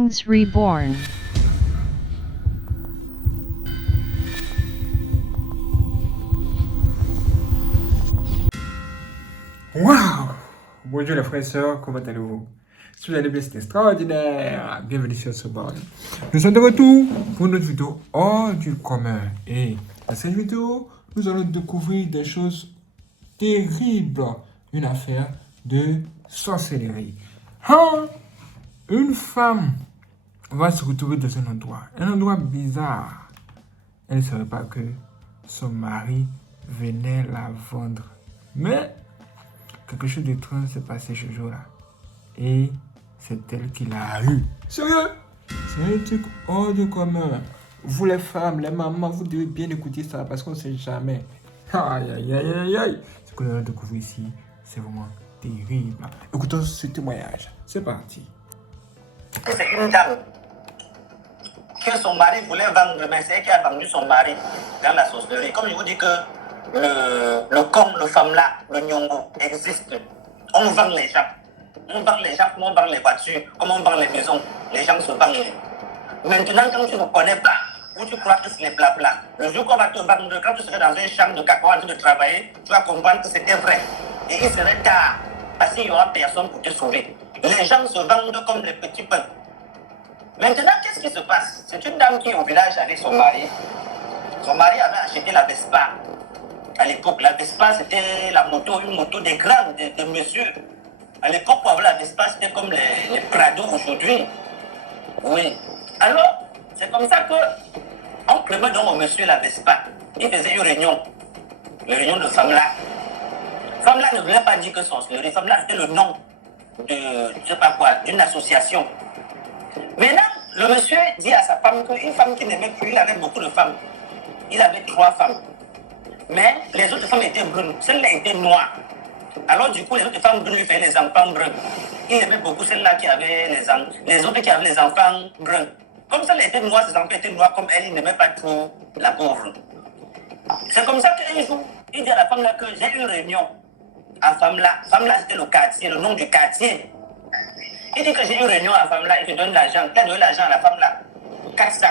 Kings Reborn. Waouh! Bonjour les frères et sœurs, comment allez-vous? Si vous allez bien, c'est extraordinaire. Bienvenue sur ce bord. Nous sommes de retour pour notre vidéo hors du commun. Et dans cette vidéo, nous allons découvrir des choses terribles. Une affaire de sorcellerie. Une femme va se retrouver dans un endroit bizarre. Elle ne savait pas que son mari venait la vendre. Mais quelque chose d'étrange s'est passé ce jour-là. Et c'est elle qui l'a eu. Sérieux? C'est un truc hors du commun. Vous les femmes, les mamans, vous devez bien écouter ça parce qu'on ne sait jamais. Aïe, aïe, aïe, aïe, aïe. Ce que nous allons découvrir ici, c'est vraiment terrible. Écoutons ce témoignage. C'est parti. C'est une dame que son mari voulait vendre, mais c'est elle qui a vendu son mari dans la sorcellerie. Comme je vous dis que le con, le femme-là, le nyongo existe. On vend les gens. On vend les gens comme on vend les voitures, comme on vend les maisons. Les gens se vendent. Maintenant, quand tu ne connais pas, ou tu crois que ce n'est blabla, le jour qu'on va te vendre, quand tu serais dans un champ de cacao en train de travailler, tu vas comprendre que c'était vrai. Et il serait tard, parce qu'il n'y aura personne pour te sauver. Les gens se vendent comme les petits pains. Maintenant, qu'est-ce qui se passe? C'est une dame qui est au village avec son mari. Son mari avait acheté la Vespa. À l'époque, la Vespa, c'était la moto, une moto des grands, de monsieur. À l'époque, pour avoir la Vespa, c'était comme les Prado aujourd'hui. Oui. Alors, c'est comme ça que on promet donc au monsieur la Vespa. Il faisait une réunion de Famla. Famla ne voulait pas dire que sorcellerie. Famla, c'était le nom de, je sais pas quoi, d'une association. Maintenant, le monsieur dit à sa femme qu'une femme qui n'aimait plus, il avait beaucoup de femmes. Il avait 3 femmes. Mais les autres femmes étaient brunes. Celle-là était noire. Alors du coup, les autres femmes brunes lui faisaient les enfants bruns. Il aimait beaucoup celle-là qui avait les autres qui avaient les enfants bruns. Comme celle-là était noire, ses enfants étaient noirs comme elle, il n'aimait pas trop la pauvre. C'est comme ça qu'un jour, il dit à la femme-là que j'ai une réunion à Femme-là. Femme-là, c'était le quartier, le nom du quartier. Il dit que j'ai une réunion à Femme-là, il te donne l'argent. Tu as donné l'argent à la femme-là. 400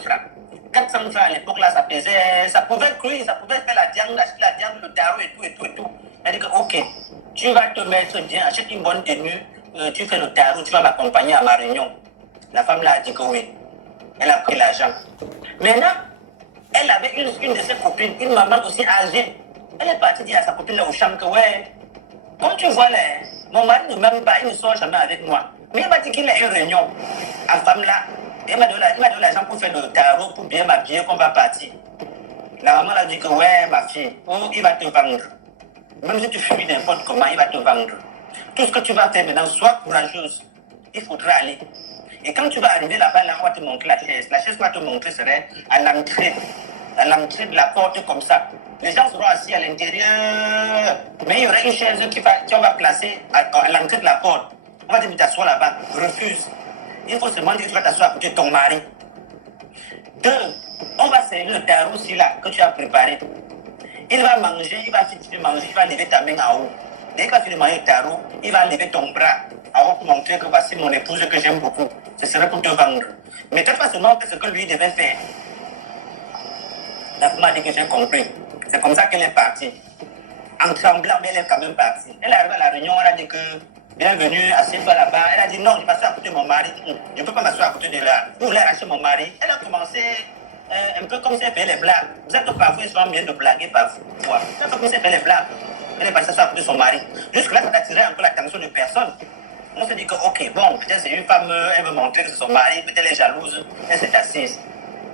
francs. 400 francs à l'époque là, ça pesait, ça pouvait cuire, ça pouvait faire la viande, acheter la viande, le tarot et tout. Elle dit que ok, tu vas te mettre bien, achète une bonne tenue, tu fais le tarot, tu vas m'accompagner à ma réunion. La femme là a dit que oui. Elle a pris l'argent. Maintenant, elle avait une de ses copines, une maman aussi âgée. Elle est partie dire à sa copine là au champ que ouais, comme tu vois là, mon mari ne m'aime pas, il ne sort jamais avec moi. Mais il m'a dit qu'il a une réunion à femme là. Il m'a donné l'argent pour faire le tarot, pour bien m'habiller, qu'on va partir. La maman a dit que ouais, ma fille, oh, il va te vendre. Même si tu fuis n'importe comment, il va te vendre. Tout ce que tu vas faire maintenant, sois courageuse. Il faudra aller. Et quand tu vas arriver là-bas, là, on va te montrer la chaise. La chaise qu'on va te montrer serait à l'entrée de la porte comme ça. Les gens seront assis à l'intérieur. Mais il y aura une chaise qu'on va placer à l'entrée de la porte. On va te dire t'asseoir là-bas. Refuse. Il faut seulement dire que tu vas t'asseoir à côté de ton mari. 2, on va servir le tarot aussi là que tu as préparé. Il va manger, il va manger, il va lever ta main en haut. Dès qu'il va finir de manger le tarot, il va lever ton bras en haut pour montrer que voici mon épouse que j'aime beaucoup. Ce serait pour te vendre. Mais toi, pas seulement ce que lui devait faire. La femme a dit que j'ai compris. C'est comme ça qu'elle est partie. En tremblant, mais elle est quand même partie. Elle est arrivée à la réunion, elle a dit que bienvenue, assieds-toi là-bas. Elle a dit non, je m'assois à côté de mon mari. Je ne peux pas m'asseoir à côté de là. Vous voulez arracher mon mari. Elle a commencé un peu comme si elle fait les blagues. Vous êtes parfois, ils sont bien de blaguer parfois. Elle fait comme si elle fait les blagues. Elle est partie s'asseoir à côté de son mari. Jusque-là, ça attirait un peu l'attention de personne. On s'est dit que, ok, bon, peut-être c'est une femme, elle veut montrer que c'est son mari, peut-être elle est jalouse. Elle s'est assise.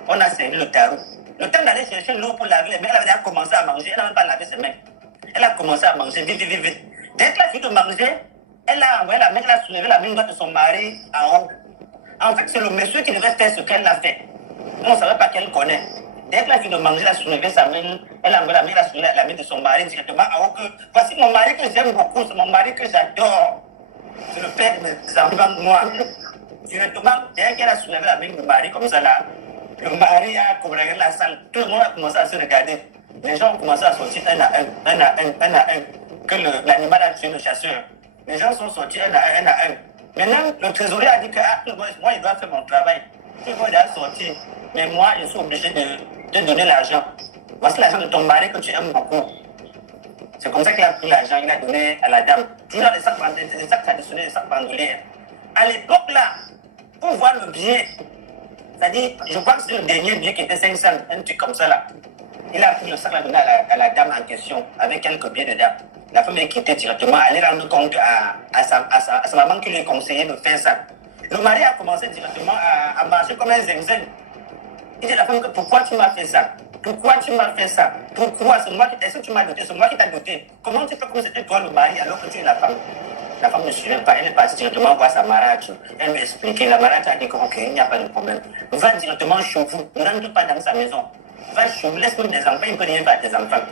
On a servi le tarot. Le temps d'aller chercher l'eau pour laver les mains, elle avait déjà commencé à manger. Elle n'a même pas lavé ses mains. Elle a commencé à manger vite. Dès qu'elle a fini de manger, elle a envoyé la main, elle a soulevé la main de son mari en haut. En fait, c'est le monsieur qui devait faire ce qu'elle a fait. On ne savait pas qu'elle connaît. Dès qu'elle a fini de manger, elle a soulevé sa main, elle a envoyé la main, elle a soulevé la main de son mari directement en haut. Voici mon mari que j'aime beaucoup, c'est mon mari que j'adore. C'est le père de mes enfants, moi. Directement, dès qu'elle a soulevé la main du mari comme ça là, le mari a regardé la salle. Tout le monde a commencé à se regarder. Les gens ont commencé à sortir un à un, que l'animal a tué le chasseur. Les gens sont sortis un à un. Maintenant, le trésorier a dit que moi, il doit faire mon travail. Il doit sortir. Mais moi, je suis obligé de te donner l'argent. Voici l'argent de ton mari que tu aimes beaucoup. C'est comme ça qu'il a pris l'argent, il a donné à la dame. Toujours dans les sacs traditionnels, les sacs bandoliers. À l'époque là, pour voir le billet, c'est-à-dire, je crois que c'est le dernier billet qui était 500, un truc comme ça là. Il a pris le sac, l'a donné à la dame en question, avec quelques billets dedans. La femme est quittée directement, elle est rendue compte à sa maman qui lui conseillait de faire ça. Le mari a commencé directement à marcher comme un zinzin. Il dit à la femme que pourquoi tu m'as fait ça? Pourquoi tu m'as fait ça? Pourquoi? Est-ce que tu m'as doté? C'est moi qui t'ai doté. Comment tu fais comme c'était toi le mari alors que tu es la femme? La femme ne suivait pas, elle est partie directement voir sa marâtre. Elle m'a expliqué, la marâtre a dit que ok, il n'y a pas de problème. Va directement chez vous, ne rentre pas dans sa maison. Va chez vous, laisse-nous des enfants, il ne peut rien faire à tes enfants.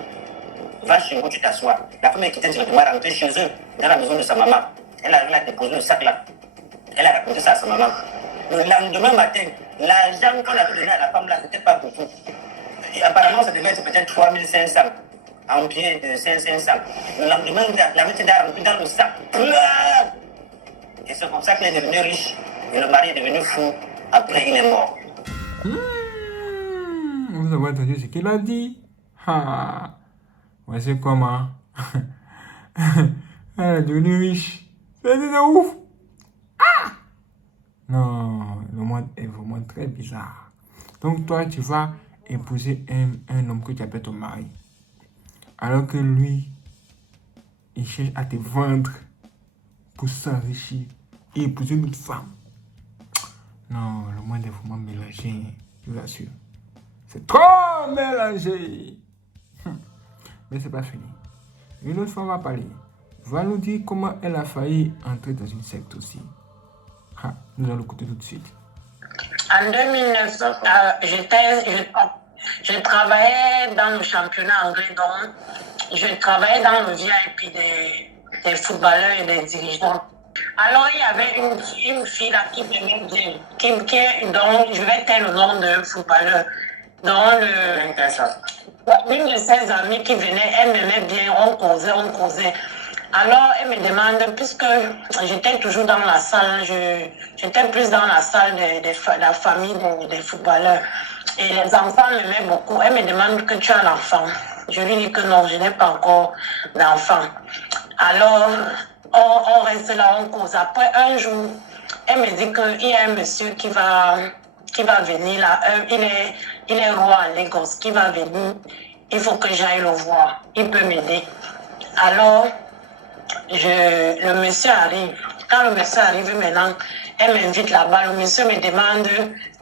Va chez vous, tu t'assois. La femme est quittée directement, rentrée chez eux, dans la maison de sa maman. Elle a déposé le sac là. Elle a raconté ça à sa maman. Le lendemain matin, l'argent qu'on avait donné à la femme là, c'était pas beaucoup. Et apparemment, ça devait être peut-être 3500 en billets de 500. Le lendemain, la maîtresse a rempli dans le sac. Et c'est comme ça qu'elle est devenue riche. Et le mari est devenu fou. Après, il est mort. Vous avez entendu ce qu'il a dit? Ah, voici comment. Elle est devenue riche. C'est de ouf. Ah! Non, le monde est vraiment très bizarre. Donc toi, tu vas épouser un homme que tu appelles ton mari. Alors que lui, il cherche à te vendre pour s'enrichir et épouser une autre femme. Non, le monde est vraiment mélangé, je vous assure. C'est trop mélangé. Mais c'est pas fini. Une autre fois, on va parler. Va nous dire comment elle a failli entrer dans une secte aussi. Ah, nous allons l'écouter tout de suite. En 2009, je travaillais dans le championnat anglais, donc je travaillais dans le VIP des footballeurs et des dirigeants. Alors, il y avait une fille là qui m'aimait bien, dont je vais taire le nom d'un footballeur, dont une de ses amies qui venait, elle m'aimait bien, on causait. Alors, elle me demande, puisque j'étais toujours dans la salle, j'étais plus dans la salle de la famille des footballeurs. Et les enfants m'aimaient beaucoup. Elle me demande que tu as l'enfant. Je lui dis que non, je n'ai pas encore d'enfant. Alors, on reste là, on cause. Après, un jour, elle me dit qu'il y a un monsieur qui va venir là. Il est roi à Lagos, qui va venir. Il faut que j'aille le voir. Il peut m'aider. Alors, le monsieur arrive. Quand le monsieur arrive maintenant, elle m'invite là-bas. Le monsieur me demande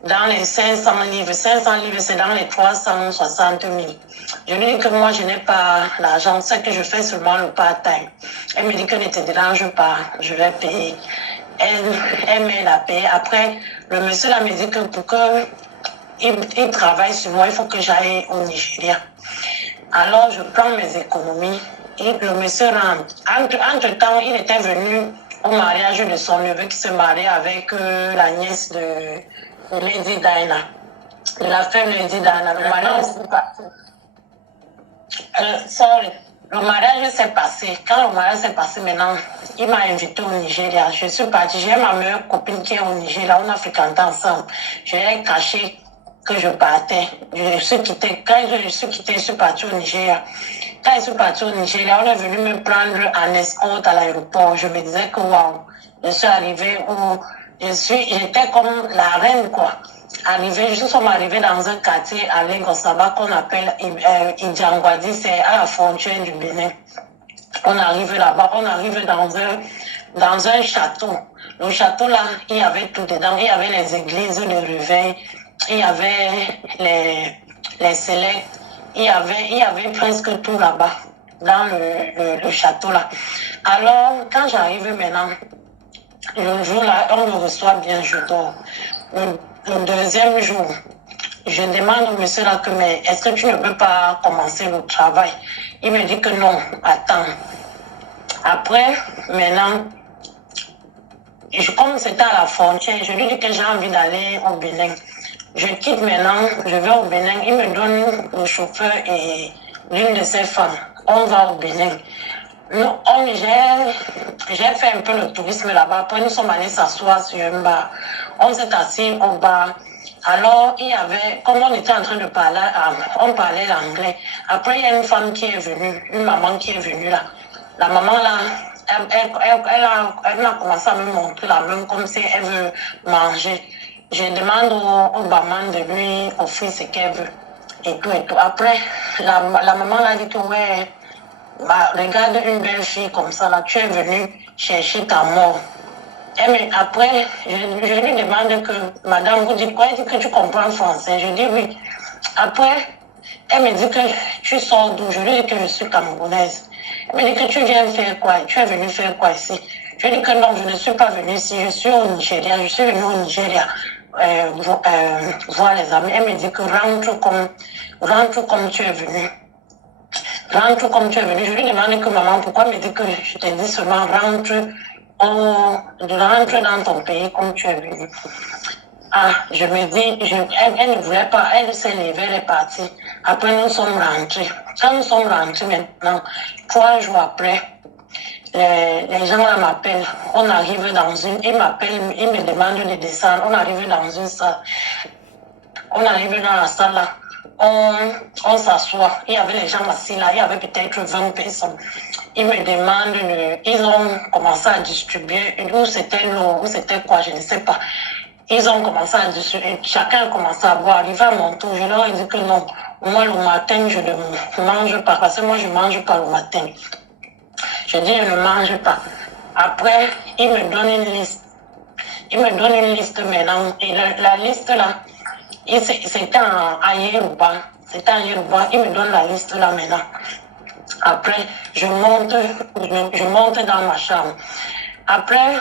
dans les 500 livres. 500 livres, c'est dans les 360 000. Je lui dis que moi, je n'ai pas l'argent. C'est que je fais seulement le part-time. Elle me dit que ne te dérange pas, je vais payer. Elle me l'a payé. Après, le monsieur là me dit que pour qu'il travaille sur moi, il faut que j'aille au Nigeria. Alors, je prends mes économies. Et le monsieur rentre. Entre-temps, il était venu au mariage de son neveu qui se mariait avec la nièce de Lady Diana. La femme Lady Diana. Le mariage Le mariage s'est passé. Quand le mariage s'est passé maintenant, il m'a invité au Nigeria. Je suis partie. J'ai ma meilleure copine qui est au Nigeria. On a fréquenté ensemble. Je l'ai caché que je partais. Quand je suis quittée, je suis partie au Nigeria. Quand je suis partie au Nigeria, on est venu me prendre en escorte à l'aéroport. Je me disais que waouh, je suis arrivée où j'étais comme la reine, quoi. Je suis arrivée dans un quartier à Lagos, là-bas qu'on appelle Idjangwadi, c'est à la frontière du Bénin. On arrive là-bas, on arrive dans un château. Le château là, il y avait tout dedans. Il y avait les églises de réveil, il y avait les sélectes, il y avait presque tout là-bas, dans le château là. Alors, quand j'arrive maintenant, le jour là, on me reçoit bien, je dors. Le deuxième jour, je demande au monsieur là que, mais est-ce que tu ne peux pas commencer le travail? Il me dit que non, attends. Après, maintenant, comme c'était à la frontière, je lui dis que j'ai envie d'aller au Bénin. Je quitte maintenant, je vais au Bénin. Il me donne le chauffeur et l'une de ses femmes. On va au Bénin. J'ai fait un peu le tourisme là-bas. Après, nous sommes allés s'asseoir sur un bar. On s'est assis au bar. Alors, il y avait, comme on était en train de parler, on parlait l'anglais. Après, il y a une femme qui est venue, une maman qui est venue là. La maman là, elle a commencé à me montrer la main comme si elle veut manger. Je demande au barman de lui offrir ce qu'elle veut. Et tout et tout. Après, la maman l'a dit que ouais, bah, regarde une belle fille comme ça là, tu es venue chercher ta mort. Et après, je lui demande que, madame, vous dites quoi? Elle dit que tu comprends français. Je dis oui. Après, elle me dit que tu sors d'où? Je lui dis que je suis camerounaise. Elle me dit que tu viens faire quoi? Tu es venu faire quoi ici? Je lui dis que non, je ne suis pas venue ici. Je suis au Nigeria. Je suis venue au Nigeria voir les amis. Elle me dit que rentre comme tu es venu. Rentre comme tu es venu. Je lui demande que maman, pourquoi me dit que je te dis seulement rentre dans ton pays comme tu es venu. Ah, je me dis, elle ne voulait pas, elle s'est levée, elle est partie. Après, nous sommes rentrés. Quand nous sommes rentrés maintenant, 3 jours après, les gens là m'appellent. On arrive dans une, ils m'appellent, ils me demandent de descendre. On arrive dans une salle. On arrive dans la salle là. On s'assoit. Il y avait les gens assis là. Il y avait peut-être 20 personnes. Ils me demandent, ils ont commencé à distribuer, où c'était l'eau, où c'était quoi, je ne sais pas. Ils ont commencé à distribuer, chacun a commencé à boire. Arrivé à mon tour, je leur ai dit que non, moi le matin, je ne mange pas, parce que moi je ne mange pas le matin. Je dis, je ne mange pas. Après, ils me donnent une liste. Ils me donnent une liste maintenant. Et la liste là, c'était en Yoruba. C'était en Yoruba. Ils me donnent la liste là maintenant. Après, je monte dans ma chambre. Après,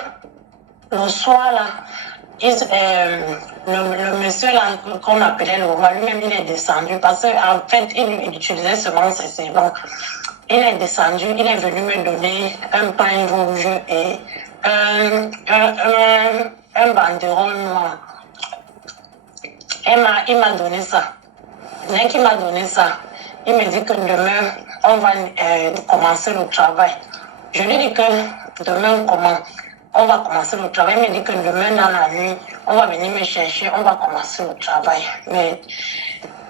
le soir là, le monsieur là qu'on appelait le roi, lui-même il est descendu parce qu'en fait, il utilisait seulement ses servants. Il est descendu, il est venu me donner un pain rouge et un banderole noir. Il m'a donné ça. Dès qu'il m'a donné ça, il me dit que demain, on va commencer le travail. Je lui dis que demain, comment? On va commencer le travail. Il me dit que demain, dans la nuit, on va venir me chercher, on va commencer le travail. Mais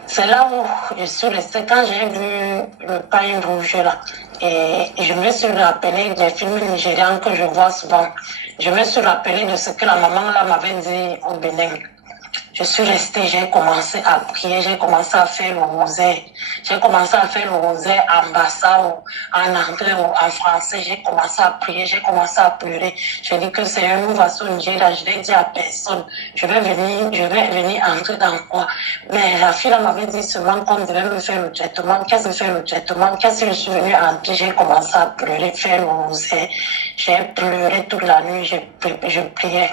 c'est là où je suis restée quand j'ai vu le pain rouge là. Et je me suis rappelé des films nigérians que je vois souvent. Je me suis rappelé de ce que la maman là m'avait dit au Bénin. Je suis restée, j'ai commencé à prier, j'ai commencé à faire le rosaire. J'ai commencé à faire le rosaire en bassa ou en anglais ou en français. J'ai commencé à prier, j'ai commencé à pleurer. J'ai dit que c'est un nouveau façon Nigeria. Je l'ai dit à personne. Je vais venir entrer dans quoi. Mais la fille m'avait dit seulement qu'on devait me faire le traitement. Qu'est-ce que fait le traitement? Qu'est-ce que je suis venue entrer? J'ai commencé à pleurer, faire le rosaire. J'ai pleuré toute la nuit, je priais.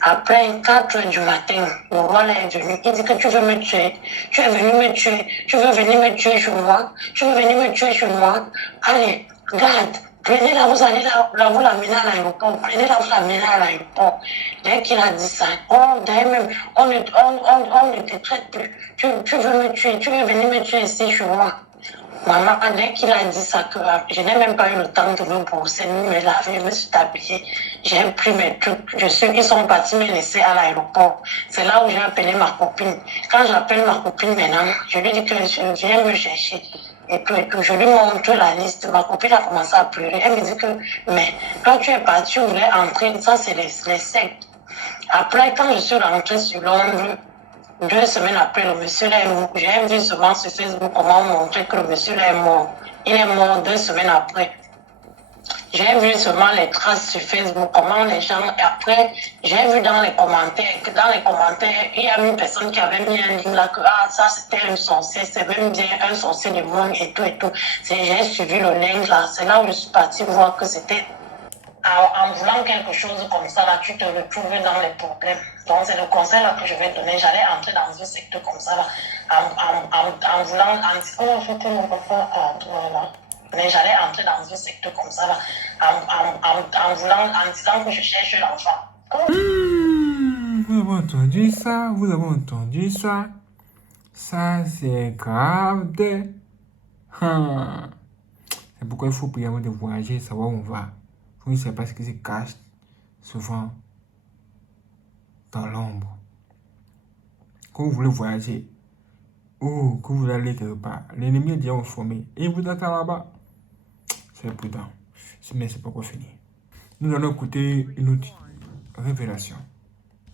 Après 4 heures du matin, le roi est venu. Il dit que tu veux me tuer. Tu es venu me tuer. Tu veux venir me tuer chez moi. Tu veux venir me tuer chez moi. Allez, garde. Prenez-la, vous allez là, vous l'amener à l'aéroport. Prenez-la, vous l'amener à l'aéroport. Dès qu'il a dit ça, on ne te traite plus. Tu veux me tuer. Tu veux venir me tuer ici chez moi. Maman, dès qu'il a dit ça, que je n'ai même pas eu le temps de me brosser, ni me laver, je me suis habillée. J'ai pris mes trucs. Ils sont partis me laisser à l'aéroport. C'est là où j'ai appelé ma copine. Quand j'appelle ma copine maintenant, je lui dis que je viens me chercher. Et tout, je lui montre la liste. Ma copine a commencé à pleurer. Elle me dit que, mais quand tu es parti, tu voulais entrer, ça c'est les sectes. Après, quand je suis rentrée sur Londres, 2 semaines après, le monsieur là est mort. J'ai vu souvent sur Facebook comment montrer que le monsieur là est mort. Il est mort 2 semaines après. J'ai vu seulement les traces sur Facebook, comment les gens... Et après, j'ai vu dans les commentaires, il y a une personne qui avait mis un lien là que ça c'était un sorcier, c'est même bien un sorcier du monde et tout et tout. J'ai suivi le lien là, c'est là où je suis partie voir que c'était... En voulant quelque chose comme ça, là, tu te retrouves dans les problèmes. Donc, c'est le conseil là, que je vais donner. J'allais entrer dans un secteur comme ça, là, en voulant... Oh, c'était mon papa là. Mais j'allais entrer dans un secteur comme ça, là, en disant que je cherche l'enfant. Vous avez entendu ça? Vous avez entendu ça? Ça, c'est grave. C'est pourquoi il faut prier avant de voyager, savoir où on va. On ne sait pas ce qui se cache souvent dans l'ombre. Quand vous voulez voyager, ou que vous voulez aller quelque part, l'ennemi est déjà informé et il vous attend là-bas. C'est prudent. Mais c'est pas quoi finir. Nous allons écouter une autre révélation.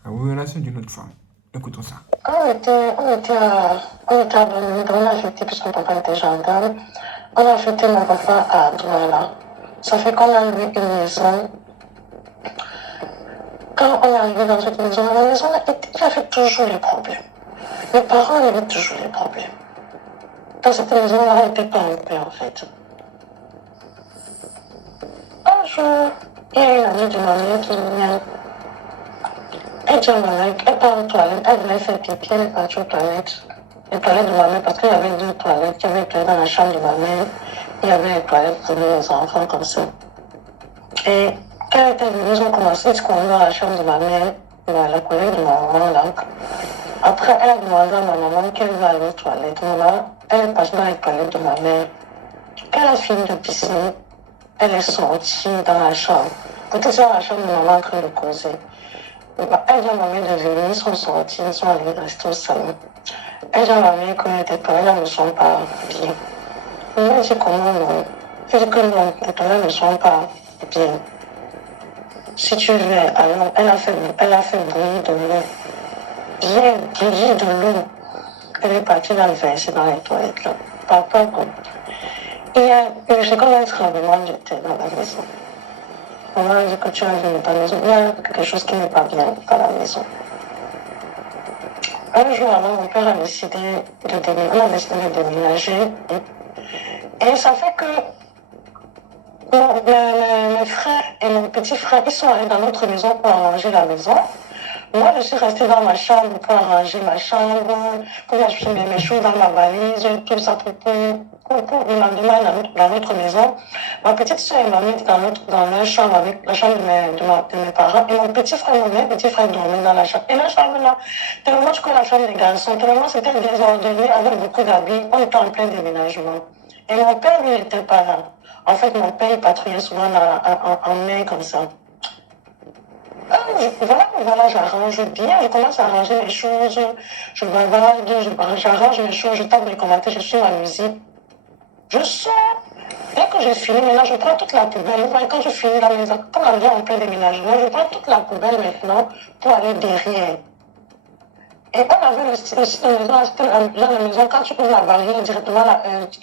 La révélation d'une autre femme. Écoutons ça. On était à Douala, on a acheté, puisque mon papa était gendarme, on a acheté mon papa à Douala. Ça fait qu'on a eu une maison. Quand on est arrivé dans cette maison, la maison, il avait toujours les problèmes. Mes parents avaient toujours les problèmes. Dans cette maison-là, on n'était pas en paix, en fait. Un jour, il y a une amie de ma mère qui vient. Elle dit à ma mère, elle part aux toilettes, elle voulait faire pipi, elle est partie aux toilettes. Les toilettes de ma mère, parce qu'il y avait 2 toilettes. Il y avait les toilettes dans la chambre de ma mère, il y avait les toilettes pour les enfants, comme ça. Et quand elle était venue, ils ont commencé à se conduire dans la chambre de ma mère, la collègue de ma maman, là. Après, elle a demandé à ma maman qu'elle veut aller aux toilettes. Maman, elle est passée dans les toilettes de ma mère. Quand elle a fini de pisser, elle est sortie dans la chambre. Quand elle est dans la chambre de maman en train de causer. Elle dit à ma mère de venir, ils sont sortis, ils sont allés rester au salon. Elle dit à ma mère qu'on était pas, elles ne sont pas bien. Elle dit comment non? Elle dit que non, les toilettes ne sont pas bien. Si tu veux, alors elle a fait bouillir de l'eau. Bien bouillir de l'eau. Elle est partie dans le verser dans les toilettes là. Papa, quoi. J'ai comme un tremblement de terre dans la maison. On m'a dit que tu as vu dans la maison. Il y a quelque chose qui n'est pas bien dans la maison. Un jour avant, mon père a décidé de déménager. Et ça fait que mes frères et mon petit frère, ils sont allés dans notre maison pour arranger la maison. Moi, je suis restée dans ma chambre pour arranger ma chambre, pour acheter mes choses dans ma valise, tout ça pour le lendemain dans notre maison. Ma petite soeur m'a mis dans leur chambre avec la chambre de mes parents. Et mon petit frère dormait dans la chambre. Et la chambre là, tellement que la chambre des garçons, tellement c'était désordonné avec beaucoup d'habits, on était en plein déménagement. Et mon père, lui, n'était pas là. En fait, mon père, il patrouillait souvent en mai comme ça. Voilà, j'arrange bien, je commence à arranger mes choses, je bavarde, j'arrange mes choses, je tape les commentaires, je suis ma musique. Je sors. Dès que j'ai fini, maintenant, je prends toute la poubelle. Quand je finis la maison, comme on est en plein déménagement, je prends toute la poubelle maintenant pour aller derrière. Et on avait le style de maison, dans la maison, quand tu ouvres la barrière directement,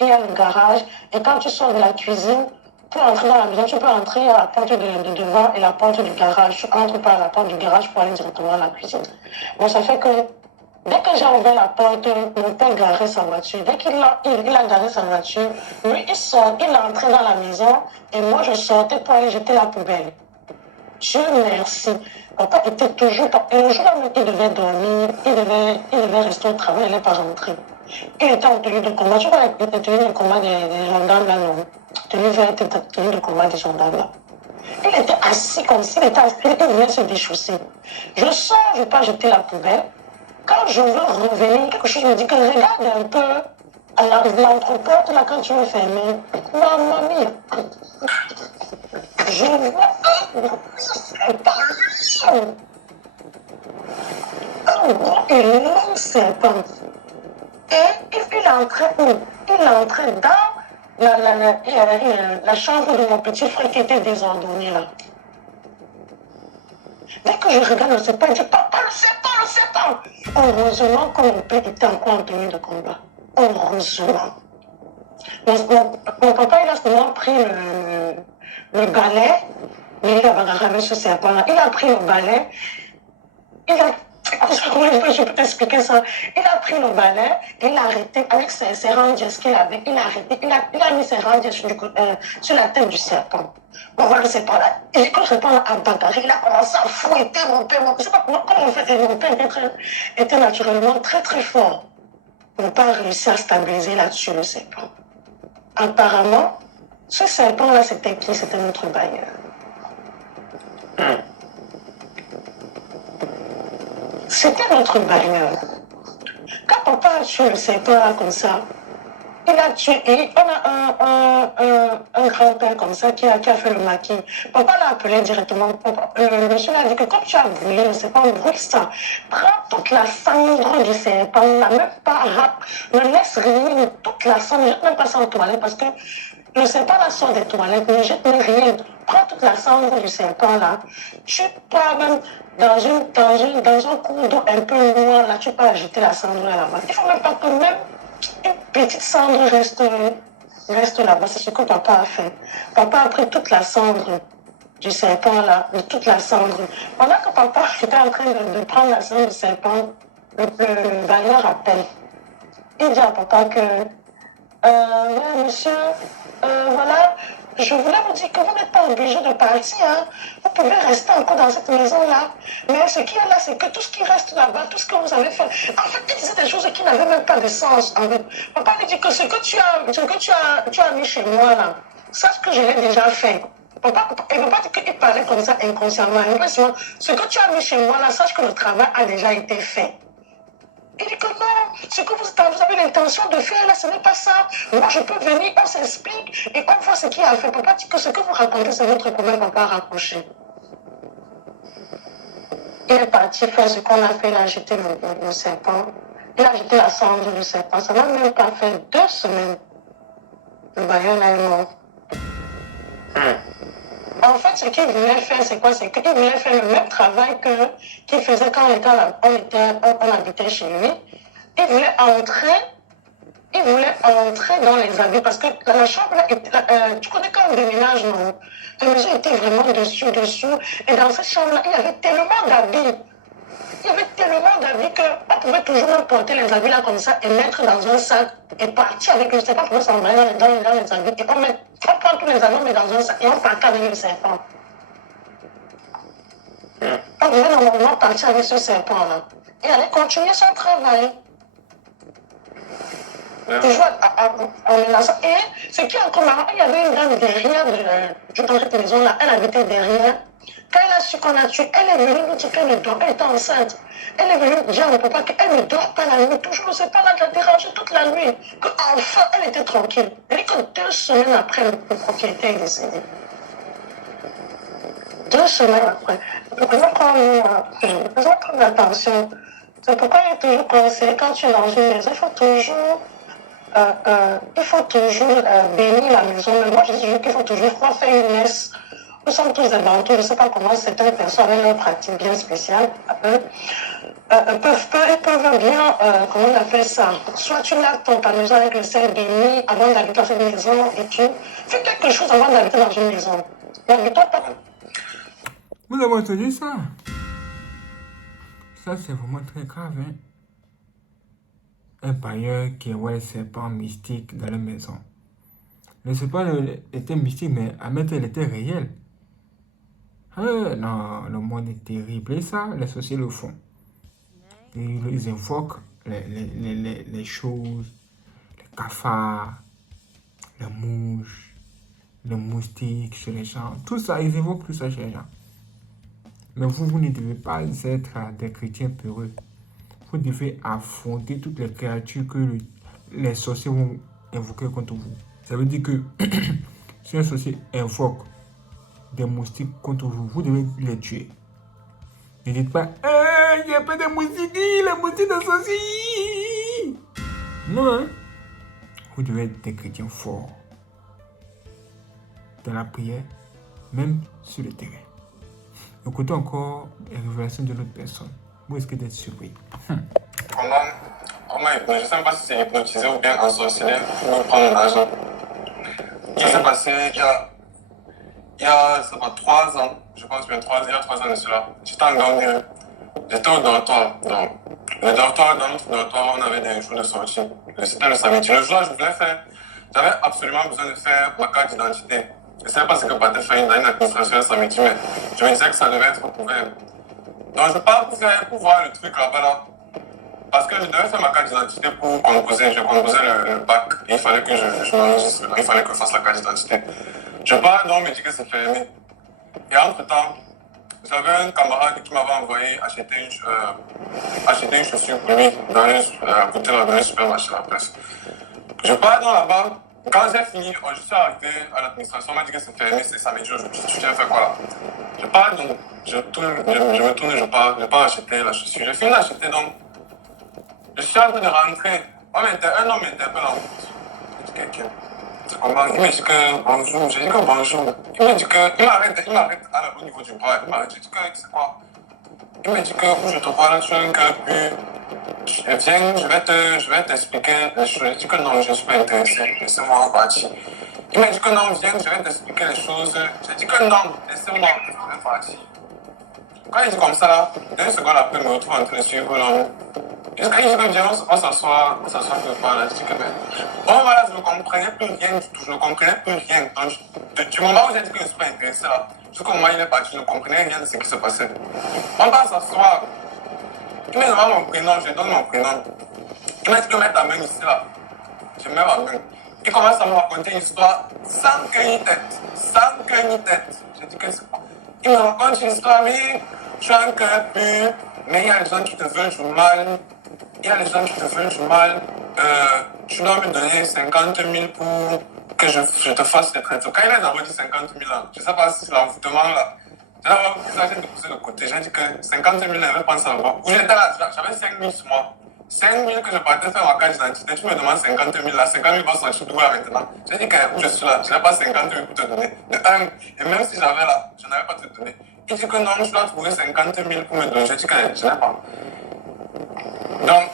il y a le garage. Et quand tu sors de la cuisine, pour entrer dans la maison, tu peux entrer à la porte de devant et la porte du garage. Tu entres par la porte du garage pour aller directement à la cuisine. Bon, ça fait que dès que j'ai ouvert la porte, mon père garait sa voiture. Dès qu'il a garé sa voiture, lui, il est entré dans la maison et moi, je sortais pour aller jeter la poubelle. Dieu merci. Papa était toujours... Et le jour où il devait dormir, il devait rester au travail, il n'est pas rentré. Il était en tenue de combat. Tu vois, il était en tenue de combat des gendarmes là, non? Tenue de combat des gendarmes là. Il était assis comme s'il était assis, il venait se déchausser. Je sors, je ne vais pas jeter la poubelle. Quand je veux revenir, quelque chose me dit que regarde un peu à l'entreporte là quand tu veux fermer. Maman mia. Je vois un gros énorme serpent. Et il est entré dans la chambre de mon petit frère qui était désordonnée là. Dès que je regarde le serpent, je dis papa, le serpent. Heureusement que mon père était encore en tenue de combat. Heureusement. Mon papa, il a seulement pris le balai, mais il avait ramené ce serpent-là. Il a pris le balai, je peux t'expliquer ça. Il a pris le balai, il a arrêté avec ses ranges qu'il avait, il a mis ses ranges sur la tête du serpent. Bon, voilà le serpent là. Et quand le serpent a bagarré, il a commencé à fouetter mon père. Je ne sais pas comment on fait, mon père était naturellement très très fort. Mon père a réussi à stabiliser là-dessus le serpent. Apparemment, ce serpent-là, c'était qui? C'était notre bailleur. C'était notre bailleur. Quand papa a tué le serpent là comme ça, Il a tué. Et on a un grand-père comme ça qui a fait le maquis. Papa l'a appelé directement. Le monsieur l'a dit que comme tu as brûlé le serpent, brûle ça. Prends toute la cendre du serpent, la même pas rap, ne laisse rien, toute la cendre, ne jette même pas ça aux toilettes parce que le serpent là sort des toilettes, ne jette rien. Prends toute la cendre du serpent là. Tu pars même dans un cours d'eau un peu loin, là, tu peux agiter la cendre là-bas. Il ne faut même pas que même une petite cendre reste là-bas. C'est ce que papa a fait. Papa a pris toute la cendre du serpent là, de toute la cendre. Pendant que papa était en train de prendre la cendre du serpent, le bailleur appelle. Il dit à papa que ouais, monsieur, voilà, je voulais vous dire que vous n'êtes pas obligé de partir. Hein. Vous pouvez rester encore dans cette maison-là. Mais ce qu'il y a là, c'est que tout ce qui reste là-bas, tout ce que vous avez fait, en fait, il disait des choses qui n'avaient même pas de sens. En fait. Papa lui dit que ce que tu as mis chez moi là, sache que je l'ai déjà fait. Papa, et papa dit qu'il parlait comme ça inconsciemment. Ce que tu as mis chez moi là, sache que le travail a déjà été fait. Il dit que non, ce que vous avez l'intention de faire là, ce n'est pas ça. Moi, je peux venir, on s'explique et on voit ce qu'il a fait. Papa dit que ce que vous racontez, c'est votre problème, papa a raccroché. Il est parti faire ce qu'on a fait, il a jeté le serpent. Il a jeté la cendre du serpent. Ça n'a même pas fait 2 semaines. Le bailleur là est mort. En fait, ce qu'il voulait faire, c'est quoi? C'est qu'il voulait faire le même travail qu'il faisait quand on habitait chez lui. Il voulait entrer dans les habits parce que la chambre, là, tu connais quand on déménage, non? La maison était vraiment dessous. Et dans cette chambre-là, il y avait tellement d'habits. Il y avait tellement d'habits qu'on pouvait toujours porter les habits là comme ça et mettre dans un sac et partir avec le serpent pour s'emballer dans les habits. Et on prend tous les habits, on met dans un sac et on partait avec le serpent. On devait normalement partir avec ce serpent-là et aller continuer son travail. Toujours en menaçant. Et ce qui est encore marrant, il y avait une dame derrière dans cette maison-là, elle habitait derrière. Quand elle a su qu'on a tué, elle est venue nous dire qu'elle ne dort pas, elle était enceinte. Elle est venue dire à mon papa qu'elle ne dort pas la nuit, toujours ne sait pas là, de la déranger toute la nuit. Qu'enfin, elle était tranquille. Elle dit que 2 semaines après, le propriétaire est décédé. 2 semaines après. Donc, faisons très attention. C'est pourquoi il est toujours conseillé, quand tu es dans une maison, il faut toujours bénir la maison. Mais moi, je dis qu'il faut toujours faire une messe. Nous sommes tous des bantous. Je ne sais pas comment certaines personnes avec leur pratique bien spéciale peuvent bien, comment on appelle ça? Soit tu laves ta maison avec le sel béni avant d'habiter dans cette maison et tu fais quelque chose avant d'habiter dans une maison. N'habite-toi pas. Vous avez entendu ça? Ça, c'est vraiment très grave, hein? Un bailleur qui voit les serpents mystiques dans la maison. Le serpent était mystique, mais à mettre, il était réel. Non, le monde est terrible. Et ça, les sorciers le font. Ils invoquent les choses, les cafards, les mouches, les moustiques chez les gens. Tout ça, ils évoquent tout ça chez les gens. Mais vous ne devez pas être des chrétiens peureux. Vous devez affronter toutes les créatures que les sorciers vont invoquer contre vous. Ça veut dire que si un sorcier invoque des moustiques contre vous, vous devez les tuer. Ne dites pas, il n'y a pas de moustiques, les moustiques de sorciers. Non, hein? Vous devez être des chrétiens forts dans la prière, même sur le terrain. Écoutez encore les révélations de l'autre personne. Vous risquez d'être surpris. Comment je ne sais pas si c'est hypnotisé ou bien ensorcelé pour prendre l'argent. Il s'est passé il y a 3 ans, je pense bien il y a 3 ans de cela. J'étais en gang, j'étais au dortoir. Donc, le dortoir, dans notre dortoir, on avait des jours de sortie. C'était le samedi. Le jour, j'avais absolument besoin de faire ma carte d'identité. Je ne sais pas ce que Pathé fait dans une administration le samedi, mais je me disais que ça devait être ouvert. Donc, je pars pour voir le truc là-bas là. Parce que je devais faire ma carte d'identité pour composer. Je composais le bac. Et il fallait que je m'enregistre. Il fallait que je fasse la carte d'identité. Je pars, donc on me dit que c'est fermé. Et entre-temps, j'avais un camarade qui m'avait envoyé acheter une chaussure pour lui à côté dans un supermarché à la place. Je pars dans la banque. Quand j'ai fini, je suis arrivé à l'administration, on m'a dit que c'est fermé, c'est samedi aujourd'hui. Tu viens faire quoi là? Je pars donc, je me tourne, je pars acheter la chaussure. J'ai fini d'acheter donc. Je suis en train de rentrer. Un homme m'interpelle en route. Je dis quelqu'un. Il me dit que bonjour, j'ai dit que bonjour. Il me dit que, il m'arrête au niveau du bras. Il m'arrête, je dis que c'est quoi? Il me dit que je te vois là, tu as un cœur plus. Viens, je vais t'expliquer les choses. Je dis que non, je ne suis pas intéressé. Laissez-moi partir. Il m'a dit que non, viens, je vais t'expliquer les choses. J'ai dit que non, laissez-moi, je vais partir. Quand il dit comme ça, là, 2 secondes après, je me retrouve en train de suivre l'homme. Jusqu'à il dit que viens, on s'assoit quelque part là. Je dis que ben. Bon, voilà, je ne comprenais plus rien du tout. Je ne comprenais plus rien. Donc, du moment où j'ai dit que je ne suis pas intéressé là, jusqu'au moment où il est parti, je ne comprenais rien de ce qui se passait. On va s'asseoir. Il me demande mon prénom, je lui donne mon prénom. Il m'a dit que mets ta main ici là. Je mets ma main. Il commence à me raconter une histoire sans queue ni tête. Sans queue ni tête. Je dis que c'est quoi? Il me raconte une histoire, oui, tu as un cœur pur, mais il y a des gens qui te veulent du mal. Tu dois me donner 50 000 pour que je te fasse les traitements. Quand il a d'abord dit 50 000 là, je ne sais pas si c'est l'envoûtement là. J'ai d'abord pris ça, j'ai poussé de côté. J'ai dit que 50 000, je vais prendre ça là-bas. Où j'étais là, j'avais 5 000 sur moi. 5 000 que je partais faire ma carte d'identité. Tu me demandes 50 000 là. 50 000 va sortir d'où là maintenant? J'ai dit que où je suis là, je n'ai pas 50 000 pour te donner. De un, et même si j'avais là, je n'avais pas te donner. Il dit que non, je dois trouver 50 000 pour me donner. J'ai dit que je n'ai pas. Donc,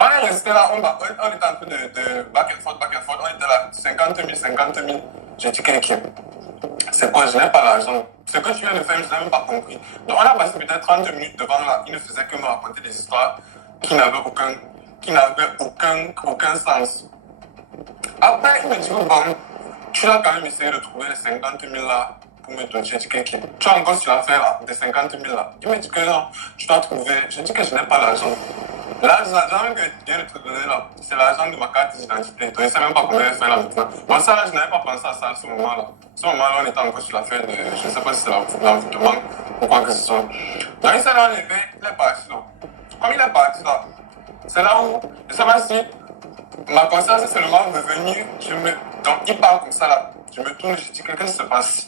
on est resté là, on était en train de back and forth, on était là, 50 000. J'ai dit quelqu'un. C'est quoi? Je n'ai pas l'argent. Ce que tu viens de faire, je n'ai même pas compris. Donc on a passé peut-être 30 minutes devant là. Il ne faisait que me raconter des histoires qui n'avaient aucun sens. Après, il me dit, bon, tu as quand même essayé de trouver les 50 000 là pour me donner. J'ai dit quelqu'un. Tu as encore sur l'affaire là, des 50 000 là. Il me dit que non, tu dois trouver. J'ai dit que je n'ai pas l'argent. L'argent que je viens de te donner là, c'est l'argent de ma carte d'identité. Donc, je ne sais même pas comment je vais faire là maintenant. Bon, ça là, je n'avais pas pensé à ça à ce moment-là. À ce moment-là, on était encore sur l'affaire de. Je ne sais pas si c'est l'envoûtement ou quoi que ce soit. Donc, il s'est enlevé, il est parti là. Comme il est parti là, c'est là où, je ne sais pas si ma conscience est seulement revenue. Donc, il parle comme ça là. Je me tourne, je dis qu'est-ce qui se passe?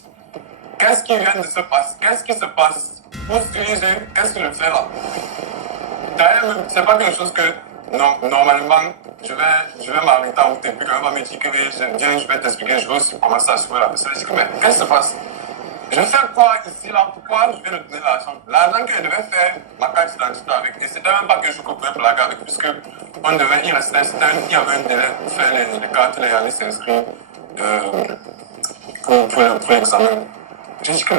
Qu'est-ce qui vient de se passer? Qu'est-ce qui se passe? Où suis-je? Qu'est-ce que je fais là? D'ailleurs, c'est pas quelque chose que normalement je vais m'arrêter en route et puis quand même me dire que viens, je vais t'expliquer, je vais aussi commencer à suivre la personne. Je dis que mais qu'est-ce qui se passe? Je fais quoi ici là? Pourquoi je viens de donner l'argent? L'argent que je devais faire ma carte d'identité avec. Et c'était même pas quelque chose qu'on pouvait plaquer avec, puisque on devait, il y avait un délai pour faire les cartes, les aller s'inscrire pour l'examen. Je dis que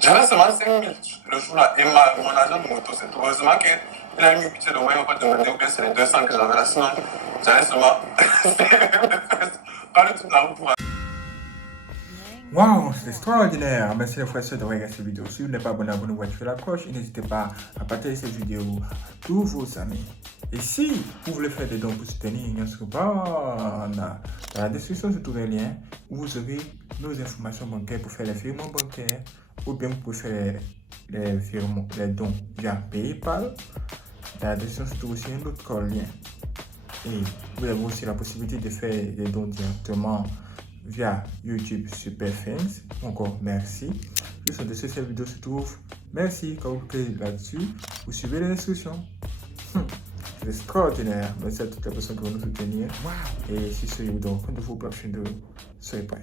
j'avais seulement 5 000 le jour là et mon agent de moto, c'est tout. Heureusement qu'il a eu pitié de moi, il ne m'a pas demandé ou bien c'est les 200 que j'avais là. Sinon, j'allais seulement parler toute la route pour. Waouh, c'est extraordinaire. Merci les frères et sœurs de regarder cette vidéo. Si vous n'êtes pas abonné, abonnez-vous, activez la cloche et n'hésitez pas à partager cette vidéo à tous vos amis. Et si vous voulez faire des dons pour soutenir notre bande, dans la description, je trouve un lien où vous aurez nos informations bancaires pour faire les virements bancaires ou bien vous pouvez faire les dons via PayPal. Dans la description, je trouve aussi un autre lien. Et vous avez aussi la possibilité de faire des dons directement via YouTube Super Fans. Encore merci. Juste en dessous de cette vidéo se trouve. Merci. Quand vous cliquez là-dessus, vous suivez les instructions. C'est extraordinaire. Merci à toutes les personnes qui vont nous soutenir. Wow. Et si ce, vous donne compte de vos prochaines vidéos. Soyez prêts.